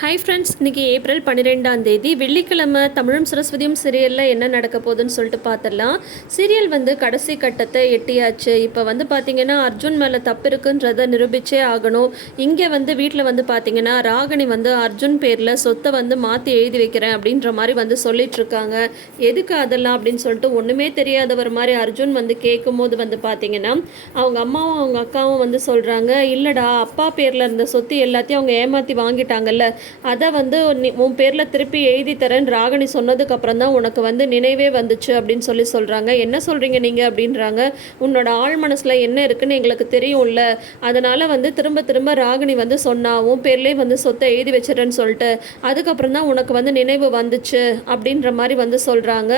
Hi friends இன்றைக்கி April பன்னிரெண்டாம் தேதி வெள்ளிக்கிழமை தமிழும் சரஸ்வதியும் சீரியலில் என்ன நடக்க போகுதுன்னு சொல்லிட்டு பார்த்துடலாம் சீரியல் வந்து கடைசி கட்டத்தை எட்டியாச்சு. இப்போ வந்து பார்த்திங்கன்னா அர்ஜுன் மேலே தப்பு இருக்குன்றதை நிரூபிச்சே ஆகணும். இங்கே வந்து வீட்டில் வந்து பார்த்திங்கன்னா ராகினி வந்து அர்ஜுன் பேரில் சொத்தை வந்து மாற்றி எழுதி வைக்கிறேன் அப்படின்ற மாதிரி வந்து சொல்லிகிட்ருக்காங்க எதுக்கு அதெல்லாம் அப்படின்னு சொல்லிட்டு ஒன்றுமே தெரியாதவர் மாதிரி அர்ஜுன் வந்து கேட்கும்போது வந்து பார்த்தீங்கன்னா அவங்க அம்மாவும் அவங்க அக்காவும் வந்து சொல்கிறாங்க இல்லைடா அப்பா பேரில் இருந்த சொத்து எல்லாத்தையும் அவங்க ஏமாற்றி வாங்கிட்டாங்கல்ல. அதை வந்து நீ உன் பேரில் திருப்பி எழுதி தரேன். ராகினி சொன்னதுக்கப்புறம் தான் உனக்கு வந்து நினைவே வந்துச்சு அப்படின்னு சொல்லி சொல்கிறாங்க என்ன சொல்கிறீங்க நீங்கள் அப்படின்றாங்க. உன்னோட ஆழ் மனசில் என்ன இருக்குன்னு எங்களுக்கு தெரியும்ல. அதனால் வந்து திரும்ப திரும்ப ராகினி வந்து சொன்னா உன் பேர்லேயே வந்து சொத்தை எழுதி வச்சிடறேன்னு சொல்லிட்டு அதுக்கப்புறம் தான் உனக்கு வந்து நினைவு வந்துச்சு அப்படின்ற மாதிரி வந்து சொல்கிறாங்க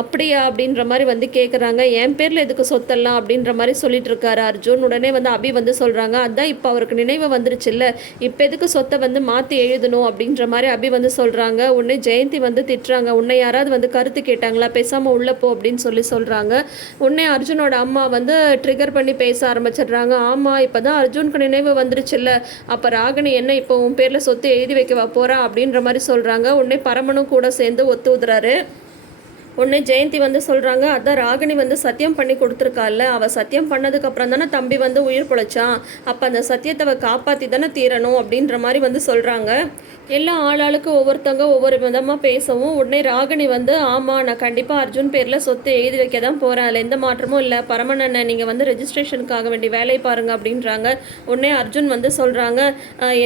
அப்படியா அப்படின்ற மாதிரி வந்து கேட்குறாங்க என் பேரில் எதுக்கு சொத்தெல்லாம் அப்படின்ற மாதிரி சொல்லிட்டு இருக்காரு அர்ஜுன். உடனே வந்து அபி வந்து சொல்கிறாங்க அதான் இப்போ அவருக்கு நினைவு வந்துருச்சுல்ல. இப்போ எதுக்கு சொத்தை வந்து மாற்றி எழுதணும்? அப்படின்ற மாதிரி அபி வந்து சொல்கிறாங்க உடனே ஜெயந்தி வந்து திட்டுறாங்க. உன்னை யாராவது வந்து கருத்து கேட்டாங்களா? பேசாமல் உள்ளே போ அப்படின்னு சொல்லி சொல்கிறாங்க உடனே அர்ஜுனோட அம்மா வந்து ட்ரிகர் பண்ணி பேச ஆரம்பிச்சிடுறாங்க. ஆமாம் இப்போ தான் அர்ஜுனுக்கு நினைவு வந்துருச்சுல்ல. அப்போ ராகினி என்ன இப்போ உன் பேரில் சொத்து எழுதி வைக்கவா போகிறா அப்படின்ற மாதிரி சொல்கிறாங்க உடனே பரமனும் கூட சேர்ந்து ஒத்து ஊதுறாரு ஒன்று ஜெயந்தி வந்து சொல்கிறாங்க அதான் ராகினி வந்து சத்தியம் பண்ணி கொடுத்துருக்கால அவள் சத்தியம் பண்ணதுக்கப்புறம் தானே தம்பி வந்து உயிர் பிழைச்சான். அப்போ அந்த சத்தியத்தை அவள் காப்பாற்றி தானே தீரணும் அப்படின்ற மாதிரி வந்து சொல்கிறாங்க எல்லா ஆளாளுக்கு ஒவ்வொருத்தவங்க ஒவ்வொரு விதமாக பேசவும் உடனே ராகினி வந்து ஆமாம் நான் கண்டிப்பாக அர்ஜுன் பேரில் சொத்து எழுதி வைக்க தான் போகிறேன் அதில் எந்த மாற்றமும் இல்லை. பரமனண்ண நீங்கள் வந்து ரெஜிஸ்ட்ரேஷனுக்காக வேண்டிய வேலையை பாருங்கள் அப்படின்றாங்க. உடனே அர்ஜுன் வந்து சொல்கிறாங்க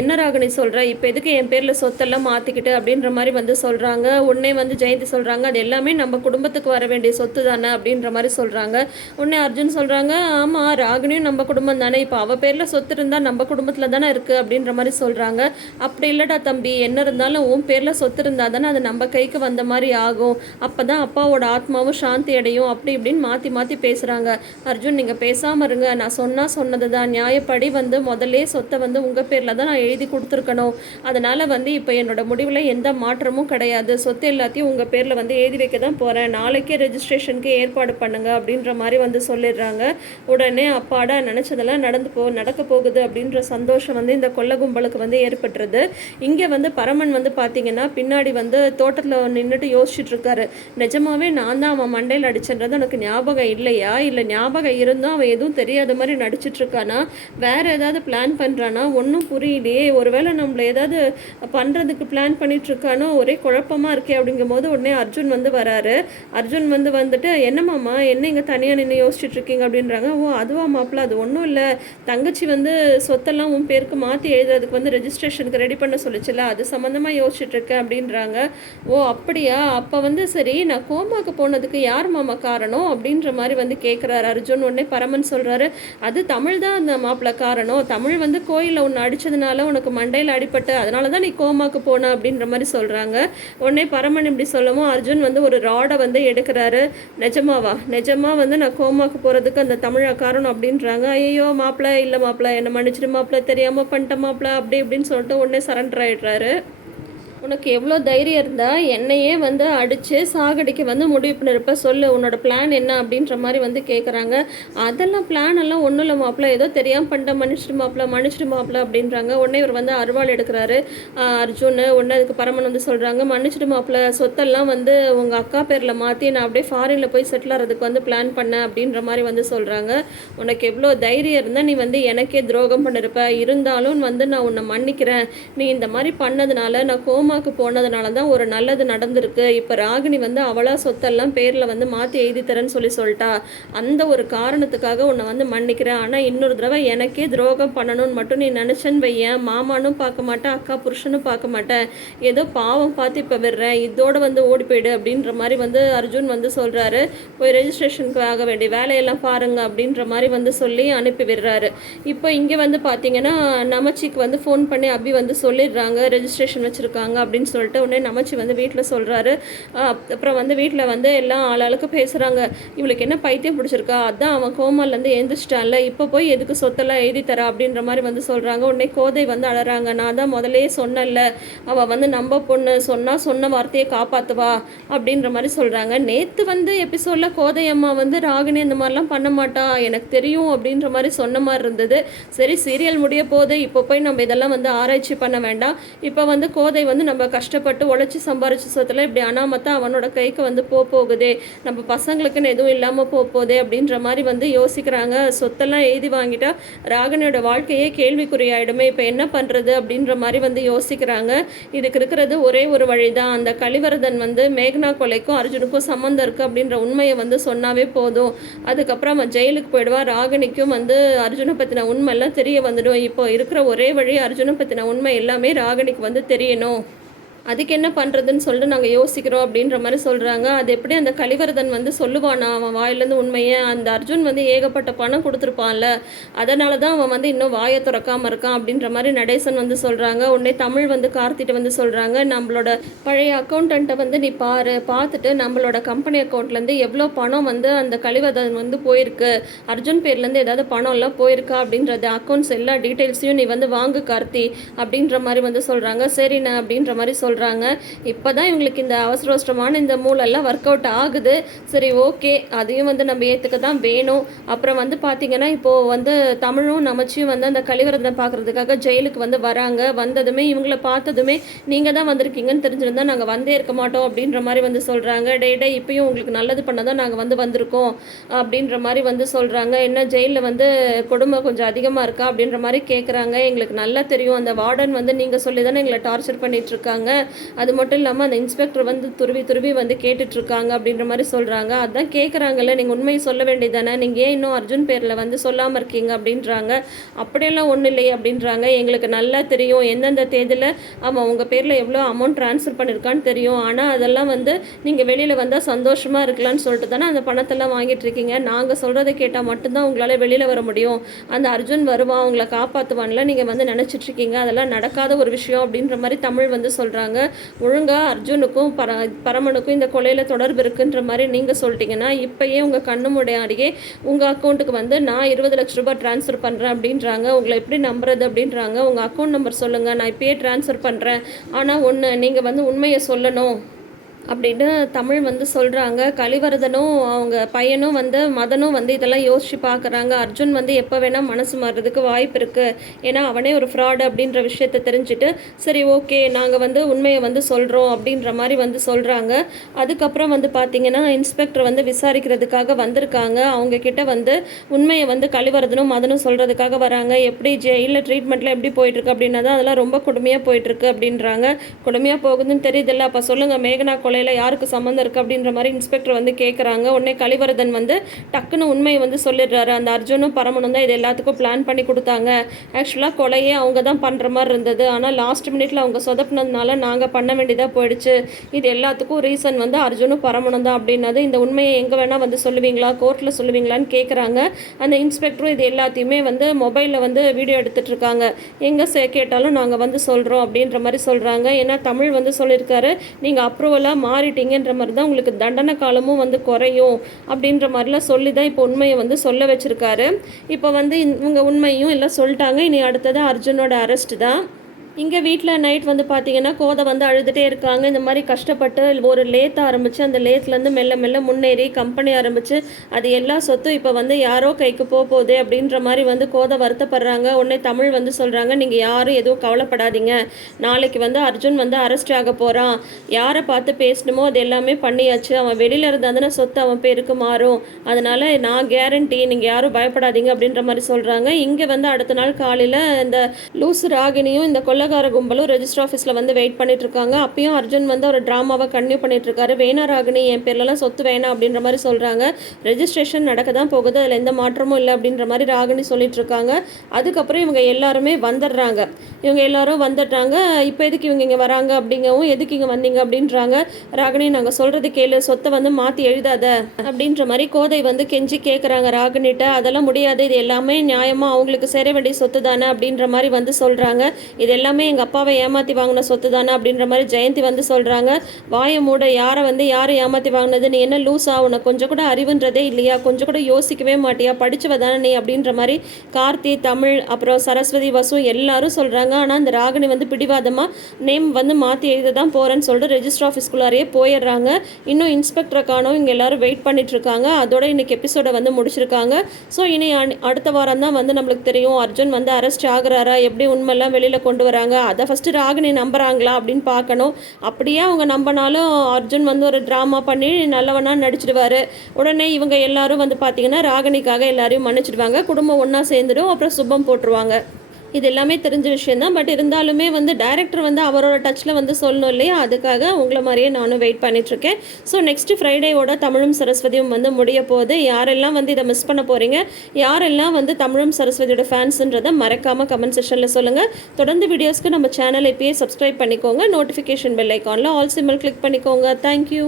என்ன ராகினி சொல்கிற இப்போ எதுக்கு என் பேரில் சொத்தெல்லாம் மாற்றிக்கிட்டு அப்படின்ற மாதிரி வந்து சொல்கிறாங்க உடனே வந்து ஜெயந்தி சொல்கிறாங்க அது எல்லாமே நம்ம குடும்பத்துக்கு வர வேண்டிய சொத்து தானே அப்படின்ற மாதிரி சொல்கிறாங்க உடனே அர்ஜுன் சொல்கிறாங்க ஆமாம் ராகினியும் நம்ம குடும்பம் தானே. இப்போ அவள் பேரில் சொத்து இருந்தால் நம்ம குடும்பத்தில் தானே இருக்குது அப்படின்ற மாதிரி சொல்கிறாங்க அப்படி இல்லைடா தம்பி என்ன இருந்தாலும் உன் பேரில் சொத்து இருந்தால் தானே அது நம்ம கைக்கு வந்த மாதிரி ஆகும். அப்போ தான் அப்பாவோட ஆத்மாவும் சாந்தி அடையும் அப்படி இப்படின்னு மாற்றி மாற்றி பேசுகிறாங்க அர்ஜுன் நீங்கள் பேசாமல் இருங்க. நான் சொன்னால் சொன்னது தான் நியாயப்படி வந்து முதல்லே சொத்தை வந்து உங்கள் பேரில் தான் நான் எழுதி கொடுத்துருக்கணும். அதனால் வந்து இப்போ என்னோட முடிவில் எந்த மாற்றமும் கிடையாது. சொத்து எல்லாத்தையும் உங்கள் பேரில் வந்து எழுதி வைக்க தான் போகிறேன் நாளைக்கே ரெஜிஸ்ட்ரேஷனுக்கு ஏற்பாடு பண்ணுங்க அப்படின்ற மாதிரி வந்து சொல்லிடுறாங்க. உடனே அப்பாடா நினச்சதெல்லாம் நடந்து போ நடக்க போகுது அப்படின்ற சந்தோஷம் வந்து இந்த கொள்ள கும்பலுக்கு வந்து ஏற்பட்டுருது. இங்கே வந்து பரமன் வந்து பார்த்தீங்கன்னா பின்னாடி வந்து தோட்டத்தில் நின்றுட்டு யோசிச்சுட்டு இருக்காரு நிஜமாவே நான் தான் அவன் மண்டையில் அடிச்சன்றது எனக்கு ஞாபகம் இல்லையா? இல்லை ஞாபகம் இருந்தும் அவன் எதுவும் தெரியாத மாதிரி நடிச்சிட்டு இருக்கானா வேற ஏதாவது பிளான் பண்ணுறானா ஒன்றும் புரியலையே. ஒருவேளை நம்மள ஏதாவது பண்ணுறதுக்கு பிளான் பண்ணிட்டு இருக்கானோ ஒரே குழப்பமாக இருக்கே. அப்படிங்கும் போது உடனே அர்ஜுன் வந்து வராரு. அர்ஜுன் வந்து வந்துட்டு என்னம்மாம்மா என்ன இங்கே தனியாக நின்று யோசிச்சுட்டு இருக்கீங்க? அப்படின்றாங்க. ஓ அதுவா மாப்பிள்ள அது ஒன்றும் இல்லை. தங்கச்சி வந்து சொத்தெல்லாம் உன் பேருக்கு மாற்றி எழுதுறதுக்கு வந்து ரெஜிஸ்ட்ரேஷனுக்கு ரெடி பண்ண சொல்லிச்சுல. அது சம்மந்தமாக யோசிச்சுட்டு இருக்கேன் அப்படின்றாங்க. ஓ அப்படியா? அப்போ வந்து சரி நான் கோமாக்கு போனதுக்கு யார் மாமா காரணம்? அப்படின்ற மாதிரி வந்து கேட்குறாரு அர்ஜுன். உடனே பரமன் சொல்கிறாரு அது தமிழ் தான் அந்த மாப்பிள்ள காரணம். தமிழ் வந்து கோயிலில் ஒன்று அடித்ததுனால உனக்கு மண்டையில் அடிபட்டு அதனால தான் நீ கோமாக்கு போன அப்படின்ற மாதிரி சொல்கிறாங்க உடனே பரமன் இப்படி சொல்லவும் அர்ஜுன் வந்து ஒரு ராட் வந்து எடுக்கிறாரு. நிஜமாவா? நிஜமா வந்து நான் கோமாக்கு போகிறதுக்கு அந்த தமிழா காரணம் அப்படின்றாங்க. ஐயோ மாப்பிள்ள இல்லை மாப்பிள்ள என்னை மன்னிச்சிட்டு மாப்பிள்ள தெரியாமல் பண்ணிட்ட மாப்பிள்ள அப்படி இப்படின்னு சொல்லிட்டு உடனே சரண்டர் ஆகிடுறாரு உனக்கு எவ்வளோ தைரியம் இருந்தால் என்னையே வந்து அடித்து சாகடிக்க வந்து முடிவு பண்ணிருப்ப சொல்லு உன்னோட பிளான் என்ன அப்படின்ற மாதிரி வந்து கேட்குறாங்க அதெல்லாம் பிளான் எல்லாம் ஒன்றும் இல்லை மாப்பிள்ள ஏதோ தெரியாமல் பண்ணிட்ட மன்னிச்சிட்டு மாப்பிள்ள மன்னிச்சிட்டு மாப்பிள்ள அப்படின்றாங்க. உடனே இவர் வந்து அருவாள் எடுக்கிறாரு. அர்ஜுன் உடனே அதுக்கு பரமன் வந்து சொல்கிறாங்க மன்னிச்சிட்டு மாப்பிள்ள சொத்தெல்லாம் வந்து உங்கள் அக்கா பேரில் மாற்றி நான் அப்படியே ஃபாரினில் போய் செட்டில் ஆகிறதுக்கு வந்து பிளான் பண்ணேன் அப்படின்ற மாதிரி வந்து சொல்கிறாங்க உனக்கு எவ்வளோ தைரியம் இருந்தால் நீ வந்து எனக்கே துரோகம் பண்ணிருப்ப. இருந்தாலும் வந்து நான் உன்னை மன்னிக்கிறேன். நீ இந்த மாதிரி பண்ணதுனால நான் கோமாக்கு போனதுனால தான் ஒரு நல்லது நடந்திருக்கு. இப்போ ராகினி வந்து அவளா சொத்தெல்லாம் பேரில் வந்து மாற்றி எழுதி தரேன்னு சொல்லி சொல்லிட்டா. அந்த ஒரு காரணத்துக்காக உன்னை வந்து மன்னிக்கிறேன். ஆனால் இன்னொரு தடவை எனக்கே துரோகம் பண்ணணும்னு மட்டும் நீ நினச்சேன்னு வையன். மாமானும் பார்க்க மாட்டேன் அக்கா புருஷனும் பார்க்க மாட்டேன். ஏதோ பாவம் பார்த்து இப்போ விடுறேன் இதோட வந்து ஓடி போயிடு அப்படின்ற மாதிரி வந்து அர்ஜுன் வந்து சொல்கிறாரு போய் ரெஜிஸ்ட்ரேஷனுக்கு ஆக வேண்டிய வேலையெல்லாம் பாருங்க அப்படின்ற மாதிரி வந்து சொல்லி அனுப்பி விடுறாரு. இப்போ இங்கே வந்து பார்த்தீங்கன்னா நமச்சிக்கு வந்து ஃபோன் பண்ணி அபி வந்து சொல்லிடுறாங்க. ரெஜிஸ்ட்ரேஷன் வச்சுருக்காங்க. அப்படின்னு சொல்லிட்டு உடனே நமச்சி வந்து வீட்டில் சொல்கிறாரு அப்புறம் வந்து வீட்டில் வந்து எல்லாம் ஆளாளுக்கு பேசுகிறாங்க இவளுக்கு என்ன பைத்தியம் பிடிச்சிருக்கா? அதான் அவன் கோமாலேருந்து எழுந்திரிச்சிட்டான்ல இப்போ போய் எதுக்கு சொத்தெல்லாம் எழுதி தரா அப்படின்ற மாதிரி வந்து சொல்கிறாங்க உடனே கோதை வந்து அழறாங்க. நான் தான் முதலே சொன்னேன்ல. அவள் வந்து நம்ம பொண்ணு. சொன்னால் சொன்ன வார்த்தையை காப்பாற்றுவா அப்படின்ற மாதிரி சொல்கிறாங்க நேற்று வந்து எபிசோடில் கோதை அம்மா வந்து ராகினி இந்த மாதிரிலாம் பண்ண மாட்டா. எனக்கு தெரியும் அப்படின்ற மாதிரி சொன்ன மாதிரி இருந்தது. சரி சீரியல் முடிய போது இப்போ போய் நம்ம இதெல்லாம் வந்து ஆராய்ச்சி பண்ண வேண்டாம். இப்போ வந்து கோதை வந்து நம்ம கஷ்டப்பட்டு உழைச்சி சம்பாரிச்ச சொத்துல இப்படி அனாமத்தான் அவனோட கைக்கு வந்து போக போகுதே. நம்ம பசங்களுக்குன்னு எதுவும் இல்லாமல் போக போகுதே அப்படின்ற மாதிரி வந்து யோசிக்கிறாங்க. சொத்தெல்லாம் எழுதி வாங்கிட்டா ராகனியோட வாழ்க்கையே கேள்விக்குறியாயிடுமே. இப்போ என்ன பண்ணுறது அப்படின்ற மாதிரி வந்து யோசிக்கிறாங்க. இதுக்கு இருக்கிறது ஒரே ஒரு வழி தான் அந்த கலிவரதன் வந்து மேக்னா கொலைக்கும் அர்ஜுனுக்கும் சம்மந்தம் இருக்குது அப்படின்ற உண்மையை வந்து சொன்னாவே போதும். அதுக்கப்புறம் அவன் ஜெயிலுக்கு போயிடுவா. ராகினிக்கும் வந்து அர்ஜுனை பற்றின உண்மையெல்லாம் தெரிய வந்துடும். இப்போ இருக்கிற ஒரே வழி அர்ஜுனை பற்றின உண்மை எல்லாமே ராகினிக்கு வந்து தெரியணும். அதுக்கு என்ன பண்ணுறதுன்னு சொல்லிட்டு நாங்கள் யோசிக்கிறோம் அப்படின்ற மாதிரி சொல்கிறாங்க அது எப்படி அந்த கலிவரதன் வந்து சொல்லுவானா? அவன் வாயிலேருந்து உண்மையை அந்த அர்ஜுன் வந்து ஏகப்பட்ட பணம் கொடுத்துருப்பான்ல. அதனால தான் அவன் வந்து இன்னும் வாயை திறக்காமல் இருக்கான் அப்படின்ற மாதிரி நடேசன் வந்து சொல்கிறாங்க உடனே தமிழ் வந்து கார்த்திட்டு வந்து சொல்கிறாங்க நம்மளோட பழைய அக்கௌண்டண்ட்டை வந்து நீ பாரு பார்த்துட்டு நம்மளோட கம்பெனி அக்கௌண்ட்லேருந்து எவ்வளோ பணம் வந்து அந்த கலிவரதன் வந்து போயிருக்கு? அர்ஜுன் பேர்லேருந்து ஏதாவது பணம் எல்லாம் போயிருக்கா? அப்படின்றது அக்கௌண்ட்ஸ் எல்லா டீட்டெயில்ஸையும் நீ வந்து வாங்கு கார்த்தி அப்படின்ற மாதிரி வந்து சொல்கிறாங்க சரிண்ணே அப்படின்ற மாதிரி சொல்கிறாங்க இப்போ தான் இவங்களுக்கு இந்த அவசர அவசரமான இந்த மூலெல்லாம் ஒர்க் அவுட் ஆகுது. சரி ஓகே அதையும் வந்து நம்ம ஏற்றுக்க தான் வேணும். அப்புறம் வந்து பார்த்திங்கன்னா இப்போது வந்து தமிழும் நமச்சியும் வந்து அந்த கழிவரத்தை பார்க்குறதுக்காக ஜெயிலுக்கு வந்து வராங்க. வந்ததுமே இவங்கள பார்த்ததுமே நீங்கள் தான் வந்திருக்கீங்கன்னு தெரிஞ்சிருந்தா நாங்கள் வந்தே இருக்க மாட்டோம் அப்படின்ற மாதிரி வந்து சொல்கிறாங்க டே டே இப்பயும் உங்களுக்கு நல்லது பண்ண தான் நாங்கள் வந்து வந்திருக்கோம் அப்படின்ற மாதிரி வந்து சொல்கிறாங்க என்ன ஜெயிலில் வந்து கொடுமை கொஞ்சம் அதிகமாக இருக்கா அப்படின்ற மாதிரி கேட்குறாங்க எங்களுக்கு நல்லா தெரியும். அந்த வார்டன் வந்து நீங்கள் சொல்லி தானே எங்களை டார்ச்சர் பண்ணிகிட்ருக்காங்க அது மட்டும் இல்லாமல் அந்த இன்ஸ்பெக்டர் வந்து துருவி துருவி வந்து கேட்டுட்ருக்காங்க அப்படின்ற மாதிரி சொல்கிறாங்க அதான் கேட்குறாங்கல்ல நீங்கள் உண்மையை சொல்ல வேண்டியதானே நீங்கள் ஏன் இன்னும் அர்ஜுன் பேரில் வந்து சொல்லாமல் இருக்கீங்க அப்படின்றாங்க. அப்படியெல்லாம் ஒன்றும் இல்லையே அப்படின்றாங்க. எங்களுக்கு நல்லா தெரியும். எந்தெந்த தேதியில் அவன் உங்கள் பேரில் எவ்வளோ அமௌண்ட் ட்ரான்ஸ்ஃபர் பண்ணியிருக்கான்னு தெரியும். ஆனால் அதெல்லாம் வந்து நீங்கள் வெளியில் வந்தால் சந்தோஷமாக இருக்கலாம்னு சொல்லிட்டு தானே அந்த பணத்தெல்லாம் வாங்கிட்டு இருக்கீங்க. நாங்கள் சொல்கிறத கேட்டால் மட்டும்தான் உங்களால் வெளியில் வர முடியும். அந்த அர்ஜுன் வருவான் உங்களை காப்பாற்றுவான்ல நீங்கள் வந்து நினச்சிட்ருக்கீங்க அதெல்லாம் நடக்காத ஒரு விஷயம் அப்படின்ற மாதிரி தமிழ் வந்து சொல்கிறாங்க ஒழுங்காக அர்ஜுனுக்கும் பர பரமனுக்கும் இந்த கொலையில் தொடர்பு இருக்குன்ற மாதிரி நீங்கள் சொல்லிட்டீங்கன்னா இப்போயே உங்கள் கண்ணு முடையாடியே உங்கள் அக்கௌண்ட்டுக்கு வந்து நான் இருபது லட்ச ரூபாய் ட்ரான்ஸ்ஃபர் பண்ணுறேன் அப்படின்றாங்க. உங்களை எப்படி நம்புறது அப்படின்றாங்க. உங்கள் அக்கௌண்ட் நம்பர் சொல்லுங்கள் நான் இப்போயே ட்ரான்ஸ்ஃபர் பண்ணுறேன் ஆனால் ஒன்று நீங்கள் வந்து உண்மையை சொல்லணும். அப்படின்னு தமிழ் வந்து சொல்கிறாங்க கலிவரதனும் அவங்க பையனும் வந்து மதனும் வந்து இதெல்லாம் யோசிச்சு பார்க்குறாங்க அர்ஜுன் வந்து எப்போ வேணால் மனசு மாறுறதுக்கு வாய்ப்பு இருக்குது ஏன்னா அவனே ஒரு ஃப்ராடு அப்படின்ற விஷயத்த தெரிஞ்சுட்டு சரி ஓகே நாங்கள் வந்து உண்மையை வந்து சொல்கிறோம் அப்படின்ற மாதிரி வந்து சொல்கிறாங்க அதுக்கப்புறம் வந்து பார்த்திங்கன்னா இன்ஸ்பெக்டர் வந்து விசாரிக்கிறதுக்காக வந்திருக்காங்க. அவங்க கிட்ட வந்து உண்மையை வந்து கலிவரதனும் மதனும் சொல்கிறதுக்காக வராங்க. எப்படி ஜெயிலில் ட்ரீட்மெண்ட்டில் எப்படி போயிட்டுருக்கு அப்படின்னா தான் அதெல்லாம் ரொம்ப கொடுமையாக போயிட்டுருக்கு அப்படின்றாங்க. கொடுமையாக போகுதுன்னு தெரியுதில்ல. அப்போ சொல்லுங்கள் மேகனா கொலையில் யாருக்கு சம்மந்தம் இருக்குது அப்படின்ற மாதிரி இன்ஸ்பெக்டர் வந்து கேட்குறாங்க உடனே கலிவரதன் வந்து டக்குன்னு உண்மையை வந்து சொல்லிடுறாரு. அந்த அர்ஜுனும் பரமனும் தான் இது எல்லாத்துக்கும் பிளான் பண்ணி கொடுத்தாங்க. ஆக்சுவலாக கொலையே அவங்க தான் பண்ணுற மாதிரி இருந்தது. ஆனால் லாஸ்ட் மினிட்ல அவங்க சொதப்பினதுனால நாங்கள் பண்ண வேண்டியதாக போயிடுச்சு. இது எல்லாத்துக்கும் ரீசன் வந்து அர்ஜுனும் பரமனும் தான் அப்படின்னது இந்த உண்மையை எங்கே வேணால் வந்து சொல்லுவீங்களா? கோர்ட்டில் சொல்லுவீங்களான்னு கேட்குறாங்க அந்த இன்ஸ்பெக்டரும் இது எல்லாத்தையுமே வந்து மொபைலில் வந்து வீடியோ எடுத்துட்டு இருக்காங்க. எங்கே கேட்டாலும் நாங்கள் வந்து சொல்கிறோம் அப்படின்ற மாதிரி சொல்கிறாங்க ஏன்னா தமிழ் வந்து சொல்லியிருக்காரு. நீங்கள் அப்ரூவலாக மாறிட்டீங்கன்ற மாதிரி தான் உங்களுக்கு தண்டனை காலமும் வந்து குறையும் அப்படின்ற மாதிரிலாம் சொல்லி தான் இப்போ உண்மையை வந்து சொல்ல வச்சுருக்காரு. இப்போ வந்து இவங்க உண்மையும் எல்லாம் சொல்லிட்டாங்க. இனி அடுத்தது அர்ஜுனோட அரெஸ்ட் தான். இங்கே வீட்டில் நைட் வந்து பார்த்தீங்கன்னா கோதை வந்து அழுதுகிட்டே இருக்காங்க. இந்த மாதிரி கஷ்டப்பட்டு ஒரு லேத் ஆரம்பித்து அந்த லேத்லேருந்து மெல்ல மெல்ல முன்னேறி கம்பெனி ஆரம்பித்து அது எல்லா சொத்தும் இப்போ வந்து யாரோ கைக்கு போக போகுது அப்படின்ற மாதிரி வந்து கோதை வருத்தப்படுறாங்க. உடனே தமிழ் வந்து சொல்கிறாங்க நீங்கள் யாரும் எதுவும் கவலைப்படாதீங்க. நாளைக்கு வந்து அர்ஜுன் வந்து அரெஸ்ட் ஆக போகிறான் யாரை பார்த்து பேசணுமோ அது எல்லாமே பண்ணியாச்சு. அவன் வெளியில் இருந்தாதானே சொத்து அவன் பேருக்கு மாறும். அதனால் நான் கேரண்டி நீங்கள் யாரும் பயப்படாதீங்க அப்படின்ற மாதிரி சொல்கிறாங்க இங்கே வந்து அடுத்த நாள் காலையில் இந்த லூசு ராகினியும் இந்த கொள்ளக்கார கும்பலும் ரெஜிஸ்டர் ஆஃபீஸில் வந்து வெயிட் பண்ணிட்டு இருக்காங்க அப்பயும் அர்ஜுன் வந்து அவர் ட்ராமாவை கன்யூ பண்ணிட்டு இருக்காரு வேணா ராகினி என் பேர்லலாம் சொத்து வேணாம் அப்படின்ற மாதிரி சொல்கிறாங்க ரெஜிஸ்ட்ரேஷன் நடக்க தான் போகுது. அதில் எந்த மாற்றமும் இல்லை அப்படின்ற மாதிரி ராகினி சொல்லிட்டு இருக்காங்க அதுக்கப்புறம் இவங்க எல்லாருமே வந்துடுறாங்க. இவங்க எல்லாரும் வந்துடுறாங்க. இப்போ எதுக்கு இவங்க இங்கே வராங்க அப்படிங்கவும் எதுக்கு இங்கே வந்தீங்க அப்படின்றாங்க. ராகினி நாங்கள் சொல்கிறது கேளு. சொத்தை வந்து மாற்றி எழுதாத அப்படின்ற மாதிரி கோதை வந்து கெஞ்சி கேட்குறாங்க ராகினிட்ட. அதெல்லாம் முடியாது. இது எல்லாமே நியாயமாக அவங்களுக்கு சேர வேண்டிய சொத்து தானே அப்படின்ற மாதிரி வந்து சொல்கிறாங்க இது எல்லாமே எல்லாமே எங்கள் அப்பாவை ஏமாற்றி வாங்கின சொத்து தானே அப்படின்ற மாதிரி ஜெயந்தி வந்து சொல்கிறாங்க வாயை மூட யாரை வந்து யாரை ஏமாற்றி வாங்கினது? நீ என்ன லூஸா உனக்கு கொஞ்சம் கூட அறிவுன்றதே இல்லையா? கொஞ்சம் கூட யோசிக்கவே மாட்டியா? படிச்சவ தானே நீ அப்படின்ற மாதிரி கார்த்தி தமிழ் அப்புறம் சரஸ்வதி வசு எல்லாரும் சொல்கிறாங்க ஆனால் அந்த ராகினி வந்து பிடிவாதமாக நேம் வந்து மாற்றி எழுத தான் போகிறேன்னு சொல்லிட்டு ரெஜிஸ்டர் ஆஃபீஸ்குள்ளாரையே போயிடுறாங்க. இன்னும் இன்ஸ்பெக்டரை காணும். இங்கே எல்லாரும் வெயிட் பண்ணிட்டு இருக்காங்க அதோட இன்னைக்கு எபிசோடை வந்து முடிச்சிருக்காங்க. ஸோ இனி அடுத்த வாரம் தான் வந்து நம்மளுக்கு தெரியும். அர்ஜுன் வந்து அரெஸ்ட் ஆகுறாரா? எப்படி உண்மையெல்லாம் வெளியில் கொண்டு வர நம்புகிறாங்க அதை ஃபஸ்ட்டு ராகினி நம்புறாங்களா அப்படின்னு பார்க்கணும். அப்படியே அவங்க நம்பினாலும் அர்ஜுன் வந்து ஒரு ட்ராமா பண்ணி நல்லவனாக நடிச்சிடுவார். உடனே இவங்க எல்லாரும் வந்து பார்த்தீங்கன்னா ராகினிக்காக எல்லாரையும் மன்னிச்சிடுவாங்க. குடும்பம் ஒன்றா சேர்ந்துடும். அப்புறம் சுபம் போட்டுருவாங்க. இது எல்லாமே தெரிஞ்ச விஷயந்தான் பட் இருந்தாலுமே வந்து டைரக்டர் வந்து அவரோட டச்சில் வந்து சொல்லணும் இல்லையா? அதுக்காக உங்களை மாதிரியே நானும் வெயிட் பண்ணிகிட்ருக்கேன் ஸோ நெக்ஸ்ட் ஃப்ரைடேவோட தமிழும் சரஸ்வதியும் வந்து முடிய போகுது. யாரெல்லாம் வந்து இதை மிஸ் பண்ண போகிறீங்க யாரெல்லாம் வந்து தமிழும் சரஸ்வதியோட ஃபேன்ஸுன்றதை மறக்காமல் கமெண்ட் செஷனில் சொல்லுங்கள் தொடர்ந்து வீடியோஸ்க்கு நம்ம சேனலை இப்பயே சப்ஸ்கிரைப் பண்ணிக்கோங்க. நோட்டிஃபிகேஷன் பெல் ஐக்கானில் ஆல் சிம்மல் கிளிக் பண்ணிக்கோங்க. Thank you